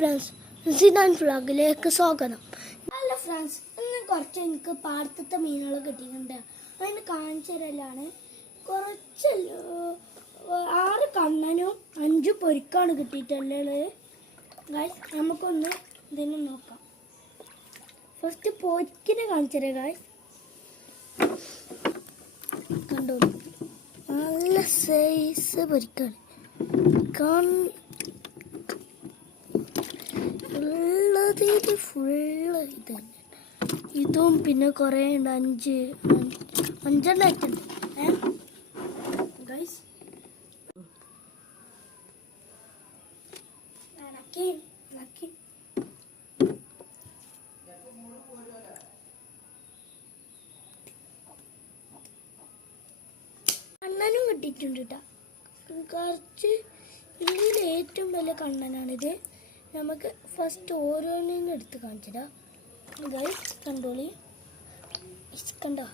Friends, Sinan വ്ളോഗിലേക്ക് സ്വാഗതം. Hello friends, ഇന്ന് കുറച്ച് എനിക്ക് പാടത്തെ മീനുകൾ കിട്ടിയിട്ടുണ്ട്. അതിന് കാണിച്ചു തരലാണ്. കുറച്ച് 6 കണ്ണനും 5 പൊരിക്കാണ് കിട്ടിയിട്ടുള്ളത്. ഗായ്സ്, നമുക്കൊന്ന് ഇതിനെ നോക്കാം. ഫസ്റ്റ് പൊരിക്കിനെ കാണിച്ചു തരാം. ഗായ്സ്, കണ്ടോ, നല്ല സൈസ് പൊരിക്കാണ്. ഫുള്ള് ഇത് തന്നെ. ഇതും പിന്നെ കുറേ ഉണ്ട്. 5 ആയിട്ടുണ്ട്. ഗൈസ്, കണ്ണനും കിട്ടിയിട്ടുണ്ട് കേട്ടോ. കുറച്ച് ഇതിൽ ഏറ്റവും വലിയ കണ്ണനാണിത്. നമുക്ക് ഫസ്റ്റ് ഓരോന്നിനും എടുത്ത് കാണിച്ചിടാം. ഗൈസ്, കണ്ടോളി. കണ്ടോ,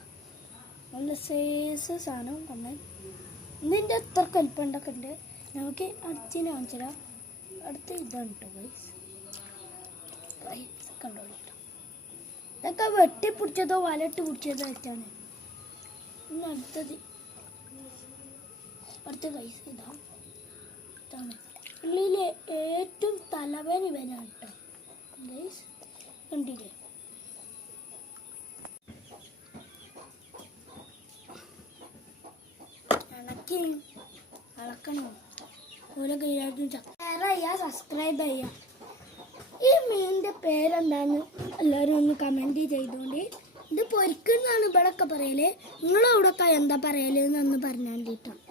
നല്ല സൈസ് സാധനം കണ്ണൻ. ഇതിൻ്റെ എത്ര കൽപ്പണ്ടൊക്കെ ഉണ്ട്. നമുക്ക് അടുത്തിനെ കാണിച്ചിടാം. അടുത്ത് ഇതാണ് കേട്ടോ ഗൈസ്. കണ്ടോളി കേട്ടോ. ഇതൊക്കെ വെട്ടിപ്പിടിച്ചതോ വലട്ട് പിടിച്ചതോ ആയിട്ടാണ്. ഇനി അടുത്ത ഗൈസ് ഇതാണ്. ഉള്ളിലെ ഏറ്റവും തലവേന ഇവനാണ് കേട്ടോ ഗൈസ്. കണ്ടില്ലേ, അളക്കണോ ഓരോ കയ്യായിട്ടും. ഷെയർ ചെയ്യുക, സബ്സ്ക്രൈബ് ചെയ്യുക. ഈ മീനിൻ്റെ പേരെന്താന്ന് എല്ലാവരും ഒന്ന് കമൻറ്റ് ചെയ്തുകൊണ്ട്. ഇത് പൊരിക്കുന്നതാണ് ഇവിടെയൊക്കെ പറയല്. നിങ്ങളവിടെയൊക്കെ എന്താ പറയല് എന്നൊന്ന് പറഞ്ഞാൽ വേണ്ടിയിട്ടാണ്.